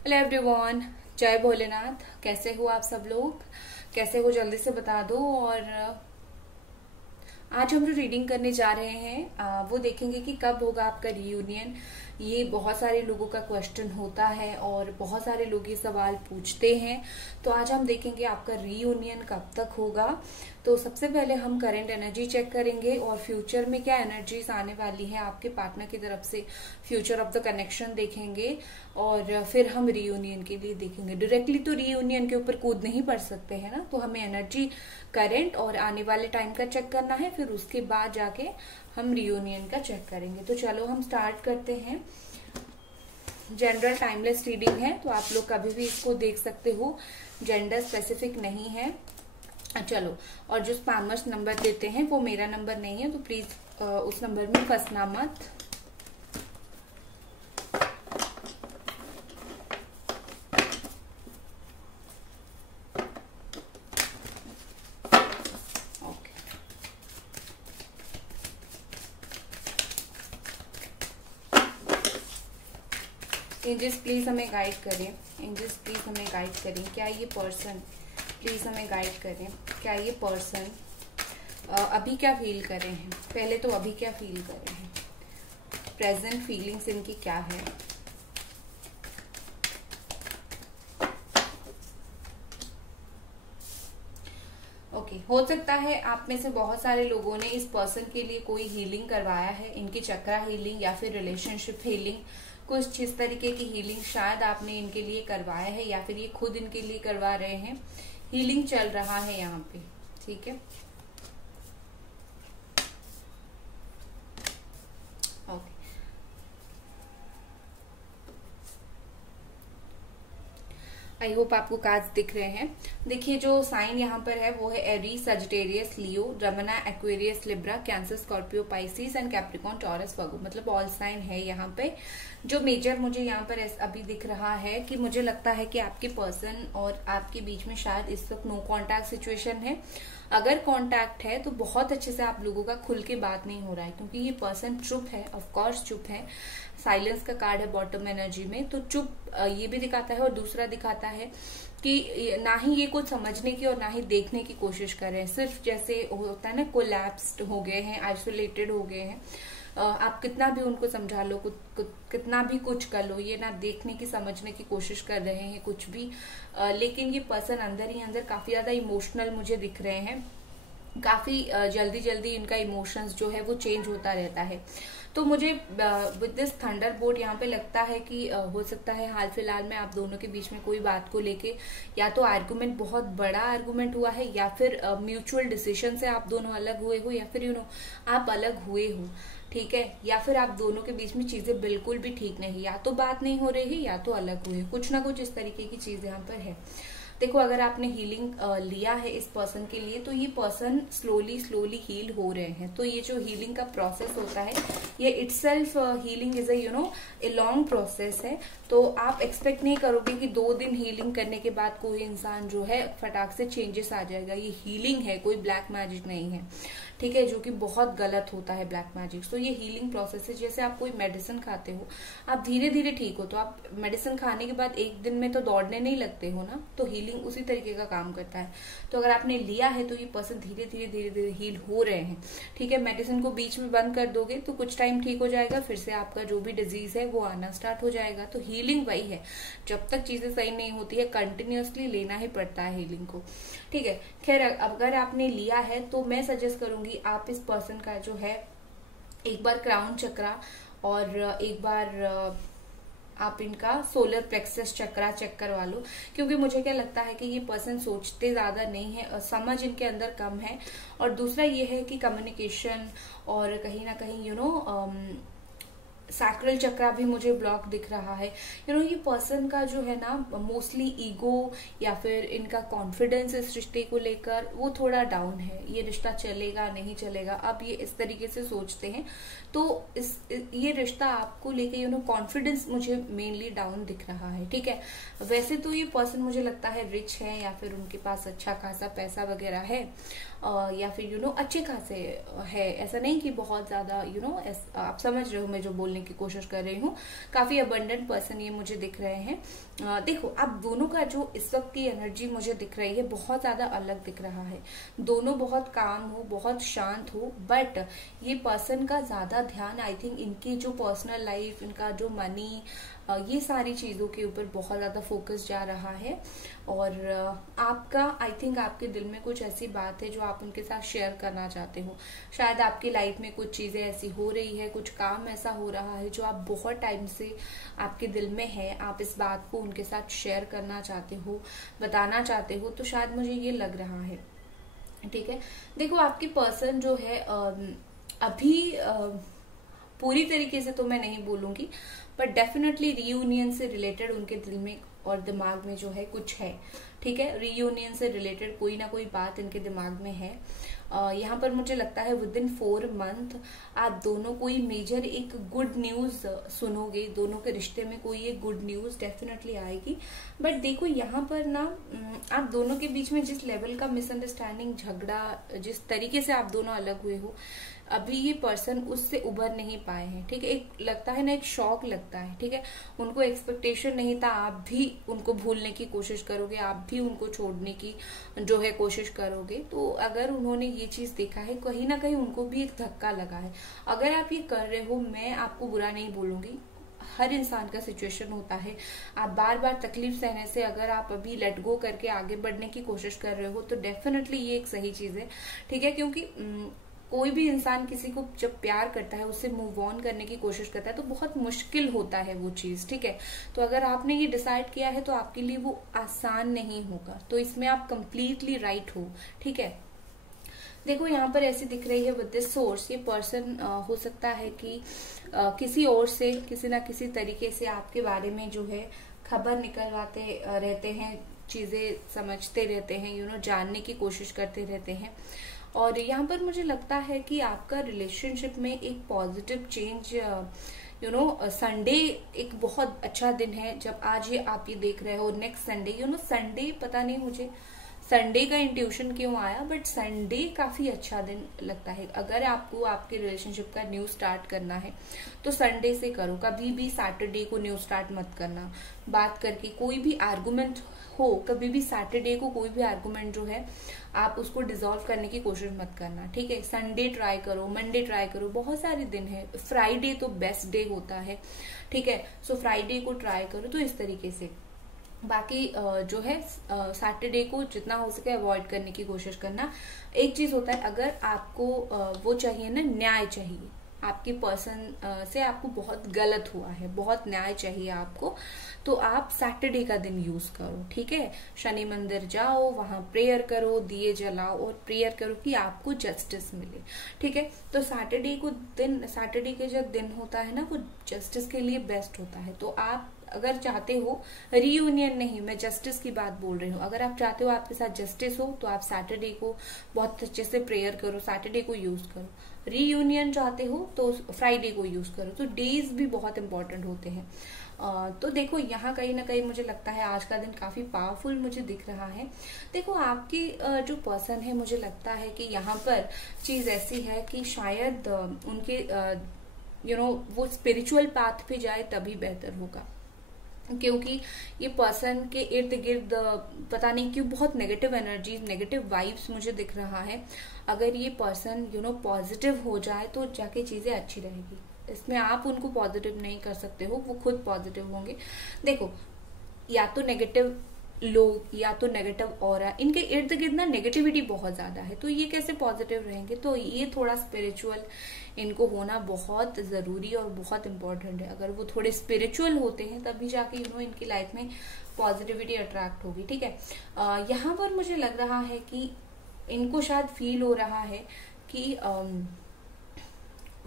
Hello everyone, जय भोलेनाथ। कैसे हो आप सब लोग? कैसे हो जल्दी से बता दो। और आज हम जो रीडिंग करने जा रहे हैं वो देखेंगे कि कब होगा आपका रीयूनियन। ये बहुत सारे लोगों का क्वेश्चन होता है और बहुत सारे लोग ये सवाल पूछते हैं। तो आज हम देखेंगे आपका रीयूनियन कब तक होगा। तो सबसे पहले हम करंट एनर्जी चेक करेंगे और फ्यूचर में क्या एनर्जीज आने वाली है आपके पार्टनर की तरफ से। फ्यूचर ऑफ द कनेक्शन देखेंगे और फिर हम रीयूनियन के लिए देखेंगे। डायरेक्टली तो रीयूनियन के ऊपर कूद नहीं पड़ सकते हैं ना, तो हमें एनर्जी, करंट और आने वाले टाइम का चेक करना है, फिर उसके बाद जाके हम रीयूनियन का चेक करेंगे। तो चलो हम स्टार्ट करते हैं। जनरल टाइमलेस रीडिंग है, तो आप लोग कभी भी इसको देख सकते हो, जेंडर स्पेसिफिक नहीं है। चलो, और जो स्पैमर्स नंबर देते हैं वो मेरा नंबर नहीं है, तो प्लीज उस नंबर में फंसना मत। एंजल्स प्लीज हमें गाइड करें। एंजल्स प्लीज हमें गाइड करें। क्या ये पर्सन प्लीज हमें गाइड करें। क्या ये पर्सन अभी क्या फील कर रहे हैं? पहले तो अभी क्या फील कर रहे हैं, प्रेजेंट फीलिंग्स इनकी क्या है। ओके, हो सकता है आप में से बहुत सारे लोगों ने इस पर्सन के लिए कोई हीलिंग करवाया है, इनकी चक्रा हीलिंग या फिर रिलेशनशिप हीलिंग, कुछ इस तरीके की हीलिंग शायद आपने इनके लिए करवाया है या फिर ये खुद इनके लिए करवा रहे हैं। हीलिंग चल रहा है यहाँ पे, ठीक है। ओके, आई होप आपको कार्ड्स दिख रहे हैं। देखिए, जो साइन यहाँ पर है वो है एरीज, सजिटेरियस, लियो, जमुना, Aquarius, Libra, Cancer, Scorpio, Pisces and Capricorn, Taurus, Virgo, मतलब ऑल साइन है यहाँ पे। जो मेजर मुझे यहाँ पर अभी दिख रहा है कि मुझे लगता है कि आपके पर्सन और आपके बीच में शायद इस वक्त नो कॉन्टैक्ट सिचुएशन है। अगर कॉन्टैक्ट है तो बहुत अच्छे से आप लोगों का खुल के बात नहीं हो रहा है, क्योंकि ये पर्सन चुप है, ऑफकोर्स चुप है। साइलेंस का कार्ड है बॉटम एनर्जी में, तो चुप ये भी दिखाता है। और दूसरा दिखाता है कि ना ही ये कुछ समझने की और ना ही देखने की कोशिश कर रहे हैं, सिर्फ जैसे होता है ना, कोलैप्स्ड हो गए हैं, आइसोलेटेड हो गए हैं। आप कितना भी उनको समझा लो, कितना भी कुछ कर लो, ये ना देखने की, समझने की कोशिश कर रहे हैं कुछ भी। लेकिन ये पर्सन अंदर ही अंदर काफी ज्यादा इमोशनल मुझे दिख रहे हैं। काफी जल्दी जल्दी इनका इमोशंस जो है वो चेंज होता रहता है। तो मुझे विद दिस थंडर बोर्ड यहाँ पे लगता है कि हो सकता है हाल फिलहाल में आप दोनों के बीच में कोई बात को लेके या तो आर्गुमेंट, बहुत बड़ा आर्गुमेंट हुआ है, या फिर म्यूचुअल डिसीजन से आप दोनों अलग हुए हो, या फिर आप अलग हुए हो, ठीक है। या फिर आप दोनों के बीच में चीजें बिल्कुल भी ठीक नहीं, या तो बात नहीं हो रही है या तो अलग हुए, कुछ ना कुछ इस तरीके की चीज यहाँ पर है। देखो, अगर आपने हीलिंग लिया है इस पर्सन के लिए, तो ये पर्सन स्लोली स्लोली हील हो रहे हैं। तो ये जो हीलिंग का प्रोसेस होता है, ये itself healing is a long process है। तो आप एक्सपेक्ट नहीं करोगे कि 2 दिन हीलिंग करने के बाद कोई इंसान जो है फटाक से चेंजेस आ जाएगा। ये हीलिंग है, कोई ब्लैक मैजिक नहीं है, ठीक है, जो कि बहुत गलत होता है ब्लैक मैजिक। तो ये हीलिंग प्रोसेस है। जैसे आप कोई मेडिसिन खाते हो, आप धीरे धीरे ठीक हो, तो आप मेडिसिन खाने के बाद 1 दिन में तो दौड़ने नहीं लगते हो ना, तो हीलिंग उसी तरीके का काम करता है। तो अगर आपने लिया है तो ये पर्सन धीरे धीरे धीरे धीरे हील हो रहे हैं, ठीक है। मेडिसिन को बीच में बंद कर दोगे तो कुछ टाइम ठीक हो जाएगा, फिर से आपका जो भी डिजीज है वो आना स्टार्ट हो जाएगा। तो हीलिंग वही है, जब तक चीजें सही नहीं होती है कंटिन्यूअसली लेना ही पड़ता है हीलिंग को, ठीक है। खैर, अगर आपने लिया है तो मैं सजेस्ट करूंगी आप इस पर्सन का जो है एक बार क्राउन चक्रा और एक बार आप इनका सोलर प्लेक्सस चक्रा चेक करवा लो, क्योंकि मुझे क्या लगता है कि ये पर्सन सोचते ज्यादा नहीं है, समझ इनके अंदर कम है। और दूसरा ये है कि कम्युनिकेशन और कहीं ना कहीं सैक्रल चक्रा भी मुझे ब्लॉक दिख रहा है। ये पर्सन का जो है ना, मोस्टली ईगो या फिर इनका कॉन्फिडेंस इस रिश्ते को लेकर वो थोड़ा डाउन है। ये रिश्ता चलेगा नहीं चलेगा, अब ये इस तरीके से सोचते हैं। तो ये रिश्ता आपको लेके कॉन्फिडेंस मुझे मेनली डाउन दिख रहा है, ठीक है। वैसे तो ये पर्सन मुझे लगता है रिच है, या फिर उनके पास अच्छा खासा पैसा वगैरह है, या फिर अच्छे खासे है। ऐसा नहीं कि बहुत ज्यादा आप समझ रहे हो मैं जो बोलने करने की कोशिश कर रही हूँ। काफी अबंडेंट पर्सन ये मुझे दिख रहे हैं। देखो आप दोनों का जो इस वक्त की एनर्जी मुझे दिख रही है बहुत ज्यादा अलग दिख रहा है। दोनों बहुत काम हो, बहुत शांत हो, बट ये पर्सन का ज्यादा ध्यान आई थिंक इनकी जो पर्सनल लाइफ, इनका जो मनी, ये सारी चीजों के ऊपर बहुत ज्यादा फोकस जा रहा है। और आपका आई थिंक आपके दिल में कुछ ऐसी बात है जो आप उनके साथ शेयर करना चाहते हो। शायद आपकी लाइफ में कुछ चीजें ऐसी हो रही है, कुछ काम ऐसा हो रहा है जो आप बहुत टाइम से आपके दिल में है, आप इस बात को उनके साथ शेयर करना चाहते हो, बताना चाहते हो। तो शायद मुझे ये लग रहा है, ठीक है। देखो आपकी पर्सन जो है अभी पूरी तरीके से तो मैं नहीं बोलूंगी, बट डेफिनेटली रीयूनियन से रिलेटेड उनके दिल में और दिमाग में जो है कुछ है, ठीक है। रीयूनियन से रिलेटेड कोई ना कोई बात इनके दिमाग में है। यहाँ पर मुझे लगता है विद इन 4 मंथ आप दोनों कोई मेजर एक गुड न्यूज सुनोगे, दोनों के रिश्ते में कोई एक गुड न्यूज डेफिनेटली आएगी। बट देखो यहाँ पर ना आप दोनों के बीच में जिस लेवल का मिसअंडरस्टैंडिंग, झगड़ा, जिस तरीके से आप दोनों अलग हुए हो, अभी ये पर्सन उससे उभर नहीं पाए हैं, ठीक है। एक लगता है ना, एक शॉक लगता है, ठीक है। उनको एक्सपेक्टेशन नहीं था, आप भी उनको भूलने की कोशिश करोगे, आप भी उनको छोड़ने की जो है कोशिश करोगे। तो अगर उन्होंने ये चीज देखा है, कहीं ना कहीं उनको भी एक धक्का लगा है। अगर आप ये कर रहे हो, मैं आपको बुरा नहीं बोलूंगी, हर इंसान का सिचुएशन होता है। आप बार बार तकलीफ सहने से अगर आप अभी लेट गो करके आगे बढ़ने की कोशिश कर रहे हो तो डेफिनेटली ये एक सही चीज है, ठीक है। क्योंकि कोई भी इंसान किसी को जब प्यार करता है, उससे मूव ऑन करने की कोशिश करता है तो बहुत मुश्किल होता है वो चीज, ठीक है। तो अगर आपने ये डिसाइड किया है तो आपके लिए वो आसान नहीं होगा, तो इसमें आप कंप्लीटली राइट हो, ठीक है। देखो यहाँ पर ऐसी दिख रही है विद दिस सोर्स, ये पर्सन हो सकता है कि किसी और से किसी ना किसी तरीके से आपके बारे में जो है खबर निकलवाते रहते हैं, चीजें समझते रहते हैं, जानने की कोशिश करते रहते हैं। और यहाँ पर मुझे लगता है कि आपका रिलेशनशिप में एक पॉजिटिव चेंज, संडे एक बहुत अच्छा दिन है जब आज ये आप ये देख रहे हो। नेक्स्ट संडे, संडे पता नहीं मुझे संडे का इंट्यूशन क्यों आया, बट संडे काफी अच्छा दिन लगता है। अगर आपको आपके रिलेशनशिप का न्यू स्टार्ट करना है तो संडे से करो, कभी भी सैटरडे को न्यू स्टार्ट मत करना। बात करके कोई भी आर्गुमेंट हो, कभी भी सैटरडे को कोई भी आर्गुमेंट जो है आप उसको डिसॉल्व करने की कोशिश मत करना, ठीक है। संडे ट्राई करो, मंडे ट्राई करो, बहुत सारे दिन है। फ्राइडे तो बेस्ट डे होता है, ठीक है। सो फ्राइडे को ट्राई करो। तो इस तरीके से बाकी जो है सैटरडे को जितना हो सके अवॉइड करने की कोशिश करना। एक चीज होता है, अगर आपको वो चाहिए ना, न्याय चाहिए, आपके पर्सन से आपको बहुत गलत हुआ है, बहुत न्याय चाहिए आपको, तो आप सैटरडे का दिन यूज करो, ठीक है। शनि मंदिर जाओ, वहां प्रेयर करो, दिए जलाओ और प्रेयर करो कि आपको जस्टिस मिले, ठीक है। तो सैटरडे को दिन, सैटरडे के जब दिन होता है ना, वो जस्टिस के लिए बेस्ट होता है। तो आप अगर चाहते हो, रीयूनियन नहीं, मैं जस्टिस की बात बोल रही हूँ, अगर आप चाहते हो आपके साथ जस्टिस हो तो आप सैटरडे को बहुत अच्छे से प्रेयर करो, सैटरडे को यूज करो। रीयूनियन चाहते हो तो फ्राइडे को यूज करो। तो डेज भी बहुत इंपॉर्टेंट होते हैं। तो देखो यहाँ कहीं ना कहीं मुझे लगता है आज का दिन काफी पावरफुल मुझे दिख रहा है। देखो आपकी जो पर्सन है, मुझे लगता है कि यहाँ पर चीज ऐसी है कि शायद उनके वो स्पिरिचुअल पाथ पे जाए तभी बेहतर होगा, क्योंकि ये पर्सन के इर्द गिर्द पता नहीं क्यों बहुत नेगेटिव एनर्जी, नेगेटिव वाइब्स मुझे दिख रहा है। अगर ये पर्सन पॉजिटिव हो जाए तो जाके चीजें अच्छी रहेगी। इसमें आप उनको पॉजिटिव नहीं कर सकते हो, वो खुद पॉजिटिव होंगे। देखो या तो नेगेटिव लोग या तो नेगेटिव ऑरा, इनके इर्द गिर्द ना नेगेटिविटी बहुत ज्यादा है, तो ये कैसे पॉजिटिव रहेंगे। तो ये थोड़ा स्पिरिचुअल इनको होना बहुत जरूरी और बहुत इंपॉर्टेंट है। अगर वो थोड़े स्पिरिचुअल होते हैं तभी जाके इनकी लाइफ में पॉजिटिविटी अट्रैक्ट होगी, ठीक है। यहाँ पर मुझे लग रहा है कि इनको शायद फील हो रहा है कि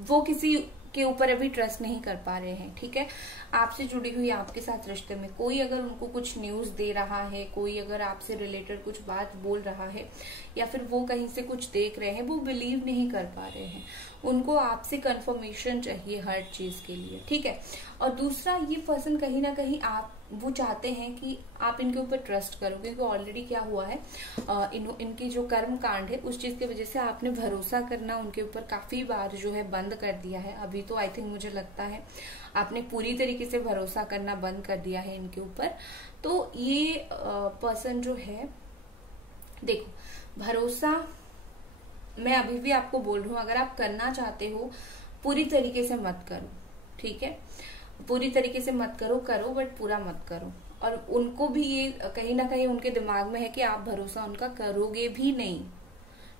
वो किसी के ऊपर अभी ट्रस्ट नहीं कर पा रहे हैं, ठीक है। आपसे जुड़ी हुई आपके साथ रिश्ते में कोई अगर उनको कुछ न्यूज दे रहा है, कोई अगर आपसे रिलेटेड कुछ बात बोल रहा है, या फिर वो कहीं से कुछ देख रहे हैं, वो बिलीव नहीं कर पा रहे हैं। उनको आपसे कंफर्मेशन चाहिए हर चीज के लिए, ठीक है। और दूसरा, ये पर्सन कहीं ना कहीं वो चाहते हैं कि आप इनके ऊपर ट्रस्ट करो, क्योंकि ऑलरेडी क्या हुआ है, इनकी जो कर्म कांड है उस चीज की वजह से आपने भरोसा करना उनके ऊपर काफी बार जो है बंद कर दिया है। अभी तो आई थिंक मुझे लगता है आपने पूरी तरीके से भरोसा करना बंद कर दिया है इनके ऊपर। तो ये पर्सन जो है, देखो, भरोसा मैं अभी भी आपको बोल रही हूँ, अगर आप करना चाहते हो पूरी तरीके से मत करो, ठीक है। पूरी तरीके से मत करो, बट पूरा मत करो। और उनको भी ये कहीं ना कहीं उनके दिमाग में है कि आप भरोसा उनका करोगे भी नहीं,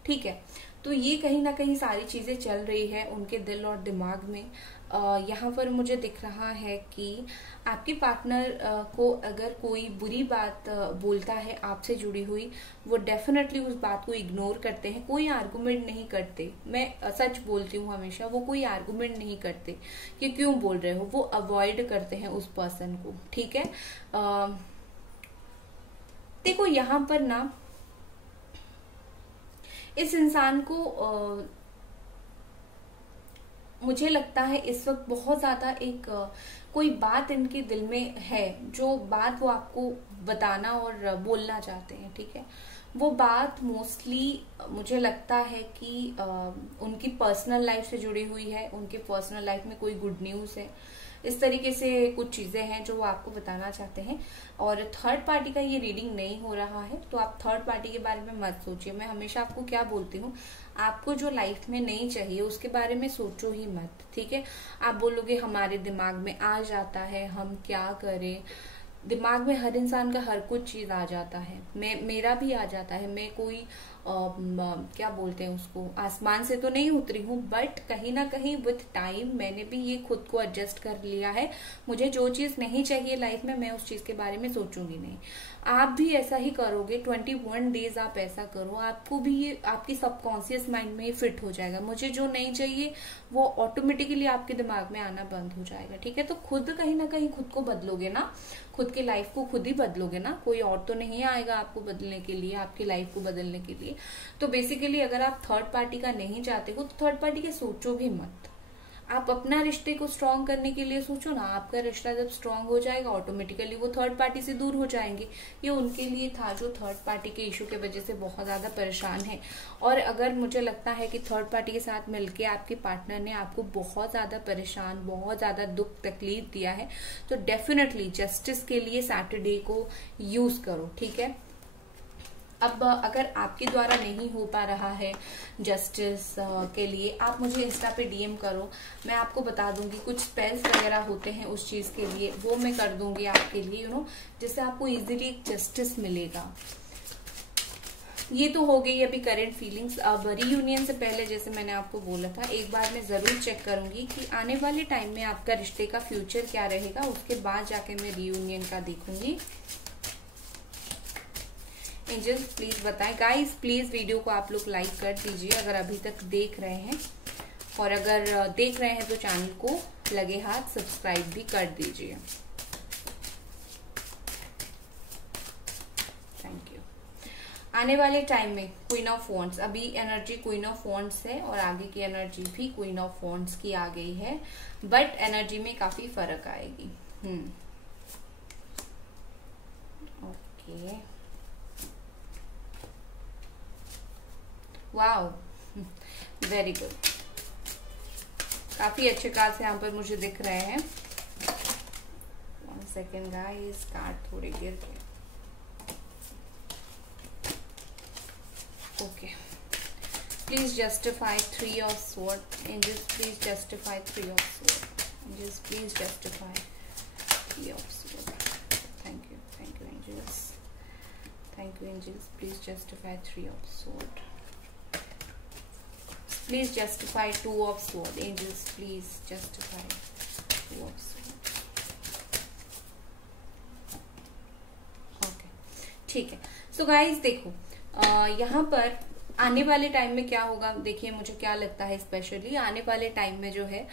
ठीक है। तो ये कहीं ना कहीं सारी चीजें चल रही है उनके दिल और दिमाग में। यहाँ पर मुझे दिख रहा है कि आपके पार्टनर को अगर कोई बुरी बात बोलता है आपसे जुड़ी हुई, वो डेफिनेटली उस बात को इग्नोर करते हैं, कोई आर्गुमेंट नहीं करते। मैं सच बोलती हूँ हमेशा, वो कोई आर्गुमेंट नहीं करते कि क्यों बोल रहे हो, वो अवॉइड करते हैं उस पर्सन को, ठीक है। देखो यहाँ पर ना इस इंसान को मुझे लगता है इस वक्त बहुत ज्यादा एक कोई बात इनके दिल में है, जो बात वो आपको बताना और बोलना चाहते हैं, ठीक है। वो बात मोस्टली मुझे लगता है कि उनकी पर्सनल लाइफ से जुड़ी हुई है, उनके पर्सनल लाइफ में कोई गुड न्यूज है, इस तरीके से कुछ चीजें हैं जो वो आपको बताना चाहते हैं। और थर्ड पार्टी का ये रीडिंग नहीं हो रहा है, तो आप थर्ड पार्टी के बारे में मत सोचिए। मैं हमेशा आपको क्या बोलती हूँ, आपको जो लाइफ में नहीं चाहिए उसके बारे में सोचो ही मत, ठीक है। आप बोलोगे हमारे दिमाग में आ जाता है, हम क्या करें। दिमाग में हर इंसान का हर कुछ चीज आ जाता है, मेरा भी आ जाता है। मैं कोई क्या बोलते हैं उसको, आसमान से तो नहीं उतरी हूँ, बट कहीं ना कहीं विथ टाइम मैंने भी ये खुद को एडजस्ट कर लिया है। मुझे जो चीज नहीं चाहिए लाइफ में, मैं उस चीज के बारे में सोचूंगी नहीं। आप भी ऐसा ही करोगे, 21 डेज आप ऐसा करो, आपको भी ये आपकी सबकॉन्शियस माइंड में फिट हो जाएगा। मुझे जो नहीं चाहिए वो ऑटोमेटिकली आपके दिमाग में आना बंद हो जाएगा, ठीक है। तो खुद कहीं ना कहीं खुद को बदलोगे ना, खुद की लाइफ को खुद ही बदलोगे ना, कोई और तो नहीं आएगा आपको बदलने के लिए, आपकी लाइफ को बदलने के लिए। तो बेसिकली अगर आप थर्ड पार्टी का नहीं चाहते हो तो थर्ड पार्टी के सोचो भी मत। आप अपना रिश्ते को स्ट्रांग करने के लिए सोचो ना। आपका रिश्ता जब स्ट्रांग हो जाएगा ऑटोमेटिकली वो थर्ड पार्टी से दूर हो जाएंगे। ये उनके लिए था जो थर्ड पार्टी के इशू के वजह से बहुत ज्यादा परेशान है। और अगर मुझे लगता है कि थर्ड पार्टी के साथ मिलके आपके पार्टनर ने आपको बहुत ज्यादा परेशान, बहुत ज्यादा दुख तकलीफ दिया है, तो डेफिनेटली जस्टिस के लिए सैटरडे को यूज करो, ठीक है। अब अगर आपके द्वारा नहीं हो पा रहा है जस्टिस के लिए, आप मुझे इंस्टा पे डीएम करो, मैं आपको बता दूंगी। कुछ स्पेल्स वगैरह होते हैं उस चीज के लिए, वो मैं कर दूंगी आपके लिए, जिससे आपको इजीली एक जस्टिस मिलेगा। ये तो हो गई अभी करंट फीलिंग्स। अब रीयूनियन से पहले जैसे मैंने आपको बोला था, एक बार मैं जरूर चेक करूंगी कि आने वाले टाइम में आपका रिश्ते का फ्यूचर क्या रहेगा, उसके बाद जाके मैं रीयूनियन का देखूंगी। एंजल्स प्लीज बताएं। गाइस प्लीज वीडियो को आप लोग लाइक कर दीजिए अगर अभी तक देख रहे हैं, और अगर देख रहे हैं तो चैनल को लगे हाथ सब्सक्राइब भी कर दीजिए। Thank you. आने वाले टाइम में क्वीन ऑफ वॉन्ड्स, अभी एनर्जी क्वीन ऑफ वॉन्ड्स है और आगे की एनर्जी भी क्वीन ऑफ वॉन्ड्स की आ गई है, बट एनर्जी में काफी फर्क आएगी। Okay, wow, very good. काफी अच्छे कार्ड्स यहाँ पर मुझे दिख रहे हैं। 1 सेकेंड गाइस, कार्ड थोड़े गिर गए। Okay, please justify 3 of sword. Angels please justify 3 of sword. Angels please justify 3 of sword. Thank you angels. Thank you angels, please justify 3 of sword. Please justify 2 of sword. Angels, please justify 2 of sword. Okay, ठीक है। So guys देखो, यहाँ पर आने वाले time में क्या होगा, देखिए मुझे क्या लगता है, स्पेशली आने वाले टाइम में जो है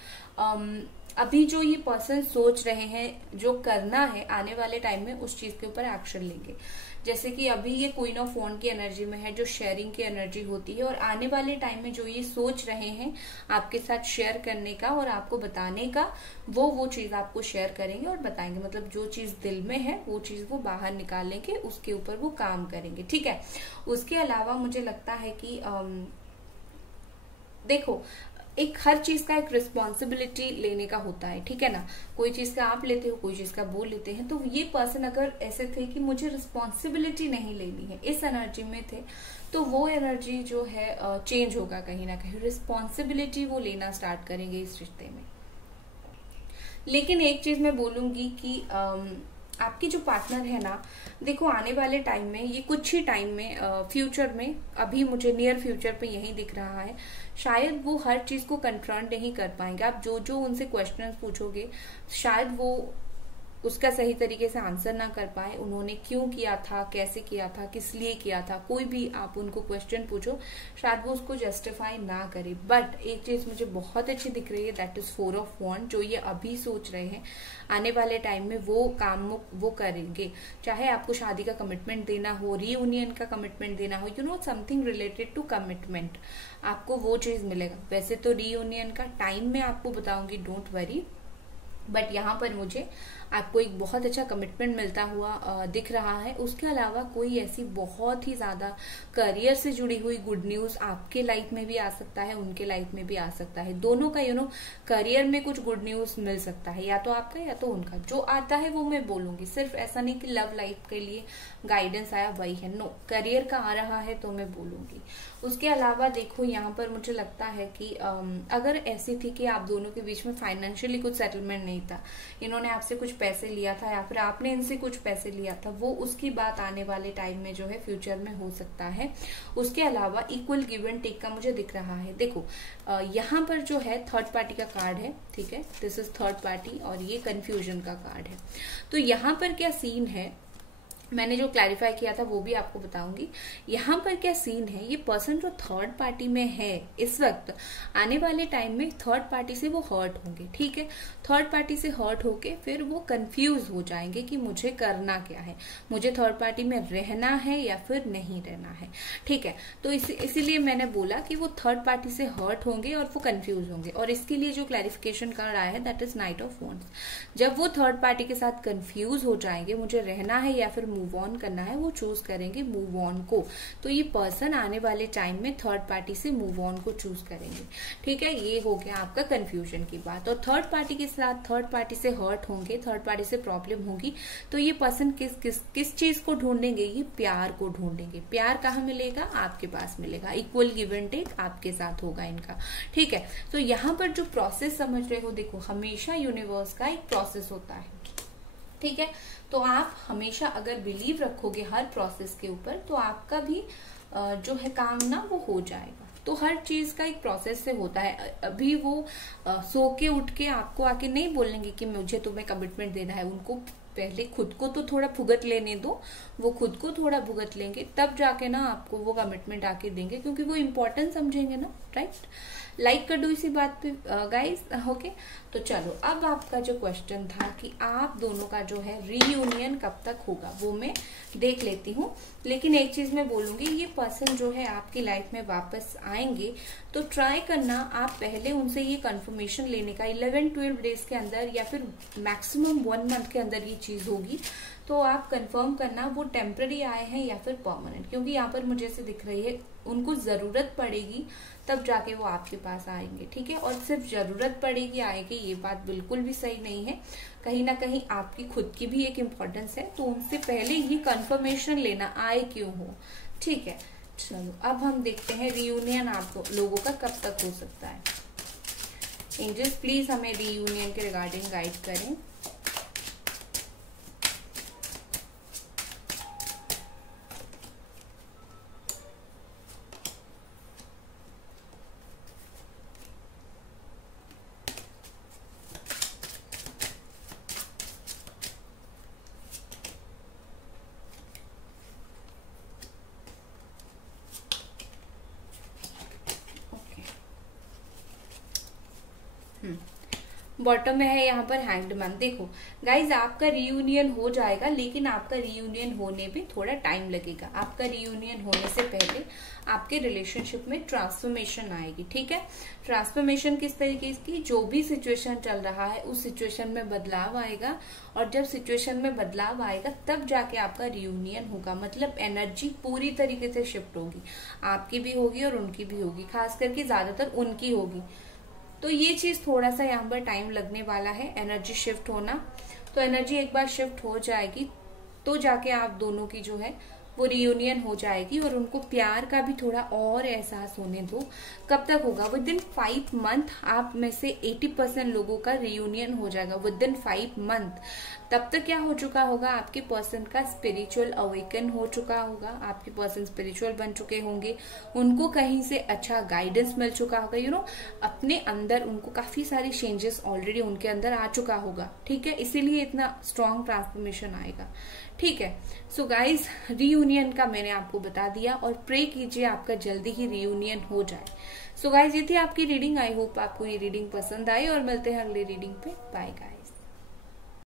अभी जो ये पर्सन सोच रहे हैं जो करना है, आने वाले टाइम में उस चीज के ऊपर एक्शन लेंगे। जैसे कि अभी ये क्वीन ऑफ वॉन्ड की एनर्जी में है, जो शेयरिंग की एनर्जी होती है, और आने वाले टाइम में जो ये सोच रहे हैं आपके साथ शेयर करने का और आपको बताने का, वो चीज आपको शेयर करेंगे और बताएंगे। मतलब जो चीज दिल में है वो चीज वो बाहर निकालेंगे, उसके ऊपर वो काम करेंगे, ठीक है। उसके अलावा मुझे लगता है कि देखो, एक हर चीज का एक रिस्पॉन्सिबिलिटी लेने का होता है, ठीक है ना। कोई चीज का आप लेते हो, कोई चीज का वो लेते हैं। तो ये पर्सन अगर ऐसे थे कि मुझे रिस्पॉन्सिबिलिटी नहीं लेनी है, इस एनर्जी में थे, तो वो एनर्जी जो है चेंज होगा कहीं ना कहीं। रिस्पॉन्सिबिलिटी वो लेना स्टार्ट करेंगे इस रिश्ते में। लेकिन एक चीज मैं बोलूंगी कि आपकी जो पार्टनर है ना, देखो आने वाले टाइम में, ये कुछ ही टाइम में, फ्यूचर में, अभी मुझे नियर फ्यूचर पे यही दिख रहा है, शायद वो हर चीज को कंफ्रंट नहीं कर पाएंगे। आप जो जो उनसे क्वेश्चन पूछोगे शायद वो उसका सही तरीके से आंसर ना कर पाए। उन्होंने क्यों किया था, कैसे किया था, किस लिए किया था, कोई भी आप उनको क्वेश्चन पूछो, शायद वो उसको जस्टिफाई ना करे। बट एक चीज मुझे बहुत अच्छी दिख रही है, दैट इज 4 ऑफ वॉन्ड। जो ये अभी सोच रहे हैं, आने वाले टाइम में वो काम वो करेंगे। चाहे आपको शादी का कमिटमेंट देना हो, रीयूनियन का कमिटमेंट देना हो, you know something related to commitment, आपको वो चीज मिलेगा। वैसे तो रीयूनियन का टाइम मैं आपको बताऊंगी, डोंट वरी, बट यहाँ पर मुझे आपको एक बहुत अच्छा कमिटमेंट मिलता हुआ दिख रहा है। उसके अलावा कोई ऐसी बहुत ही ज्यादा करियर से जुड़ी हुई गुड न्यूज आपके लाइफ में भी आ सकता है, उनके लाइफ में भी आ सकता है। दोनों का करियर में कुछ गुड न्यूज मिल सकता है, या तो आपका या तो उनका। जो आता है वो मैं बोलूंगी, सिर्फ ऐसा नहीं कि लव लाइफ के लिए गाइडेंस आया वही है, नो, करियर का आ रहा है तो मैं बोलूंगी। उसके अलावा देखो, यहाँ पर मुझे लगता है कि अगर ऐसी थी कि आप दोनों के बीच में फाइनेंशियली कुछ सेटलमेंट नहीं था, इन्होंने आपसे कुछ पैसे लिया था या फिर आपने इनसे कुछ पैसे लिया था, वो उसकी बात आने वाले टाइम में जो है फ्यूचर में हो सकता है। उसके अलावा इक्वल गिव एंड टेक का मुझे दिख रहा है। देखो यहाँ पर जो है थर्ड पार्टी का कार्ड है, ठीक है, दिस इज थर्ड पार्टी, और ये कंफ्यूजन का कार्ड है। तो यहाँ पर क्या सीन है, मैंने जो क्लैरिफाई किया था वो भी आपको बताऊंगी। यहाँ पर क्या सीन है, ये पर्सन जो थर्ड पार्टी में है इस वक्त, आने वाले टाइम में थर्ड पार्टी से वो हर्ट होंगे, ठीक है। थर्ड पार्टी से हर्ट होके फिर वो कंफ्यूज हो जाएंगे कि मुझे करना क्या है, मुझे थर्ड पार्टी में रहना है या फिर नहीं रहना है, ठीक है। तो इसीलिए मैंने बोला कि वो थर्ड पार्टी से हर्ट होंगे और वो कंफ्यूज होंगे। और इसके लिए जो क्लैरिफिकेशन कार्ड आया है, that is night of wands. जब वो थर्ड पार्टी के साथ कंफ्यूज हो जाएंगे, मुझे रहना है या फिर मूव ऑन करना है, वो चूज करेंगे मूव ऑन को। तो ये पर्सन आने वाले टाइम में थर्ड पार्टी से मूव ऑन को चूज करेंगे, ठीक है। ये हो गया आपका कंफ्यूजन की बात। और थर्ड पार्टी के साथ थर्ड पार्टी से हर्ट होंगे, थर्ड पार्टी से प्रॉब्लम होगी, तो ये पर्सन किस चीज को ढूंढेंगे, ये प्यार को ढूंढेंगे। प्यार कहाँ मिलेगा, आपके पास मिलेगा, इक्वल गिव एंड टेक आपके साथ होगा इनका, ठीक है। तो यहाँ पर जो प्रोसेस समझ रहे हो, देखो हमेशा यूनिवर्स का एक प्रोसेस होता है, ठीक है। तो आप हमेशा अगर बिलीव रखोगे हर प्रोसेस के ऊपर, तो आपका भी जो है काम ना वो हो जाएगा। तो हर चीज का एक प्रोसेस से होता है। अभी वो सो के उठ के आपको आके नहीं बोलेंगे कि मुझे तुम्हें कमिटमेंट देना है। उनको पहले खुद को तो थोड़ा भुगत लेने दो, वो खुद को थोड़ा भुगत लेंगे, तब जाके ना आपको वो कमिटमेंट आके देंगे, क्योंकि वो इम्पोर्टेंट समझेंगे ना, राइट। लाइक कर दो इसी बात पे गाइस, ओके। तो चलो, अब आपका जो क्वेश्चन था कि आप दोनों का जो है रीयूनियन कब तक होगा, वो मैं देख लेती हूँ। लेकिन एक चीज मैं बोलूंगी, ये पर्सन जो है आपकी लाइफ में वापस आएंगे, तो ट्राई करना आप पहले उनसे ये कंफर्मेशन लेने का 11-12 डेज के अंदर या फिर मैक्सिमम 1 मंथ के अंदर ये चीज होगी। तो आप कंफर्म करना वो टेम्पररी आए हैं या फिर परमानेंट, क्योंकि यहाँ पर मुझे ऐसे दिख रही है उनको जरूरत पड़ेगी तब जाके वो आपके पास आएंगे, ठीक है। और सिर्फ जरूरत पड़ेगी आएगी, ये बात बिल्कुल भी सही नहीं है। कहीं ना कहीं आपकी खुद की भी एक इम्पोर्टेंस है, तो उनसे पहले ही कंफर्मेशन लेना आए क्यों हो, ठीक है। चलो अब हम देखते हैं रीयूनियन आप लोगों का कब तक हो सकता है। एंजल्स प्लीज हमें रीयूनियन के रिगार्डिंग गाइड करें। बॉटम में है यहाँ पर हैंग्ड मैन। देखो गाइज, आपका रियूनियन हो जाएगा, लेकिन आपका रियूनियन होने में थोड़ा टाइम लगेगा। आपका रियूनियन होने से पहले आपके रिलेशनशिप में ट्रांसफॉर्मेशन आएगी, ठीक है। ट्रांसफॉर्मेशन किस तरीके की, जो भी सिचुएशन चल रहा है उस सिचुएशन में बदलाव आएगा, और जब सिचुएशन में बदलाव आएगा तब जाके आपका रियूनियन होगा। मतलब एनर्जी पूरी तरीके से शिफ्ट होगी, आपकी भी होगी और उनकी भी होगी, खास करके ज्यादातर उनकी होगी। तो ये चीज थोड़ा सा यहाँ पर टाइम लगने वाला है, एनर्जी शिफ्ट होना। तो एनर्जी एक बार शिफ्ट हो जाएगी तो जाके आप दोनों की जो है वो रियूनियन हो जाएगी, और उनको प्यार का भी थोड़ा और एहसास होने दो। कब तक होगा, विद इन 5 मंथ आप में से 80% लोगों का रियूनियन हो जाएगा विद इन 5 मंथ। तब तक क्या हो चुका होगा, आपके पर्सन का स्पिरिचुअल अवेकन हो चुका होगा, आपके पर्सन स्पिरिचुअल बन चुके होंगे, उनको कहीं से अच्छा गाइडेंस मिल चुका होगा, यू नो अपने अंदर उनको काफी सारी चेंजेस ऑलरेडी उनके अंदर आ चुका होगा, ठीक है। इसीलिए इतना स्ट्रॉन्ग ट्रांसफॉर्मेशन आएगा, ठीक है। सो गाइज, रियूनियन का मैंने आपको बता दिया, और प्रे कीजिए आपका जल्दी ही रियूनियन हो जाए। सो गाइज, ये थी आपकी रीडिंग। आई होप आपको ये रीडिंग पसंद आई, और मिलते हैं अगली रीडिंग पे। Bye guys.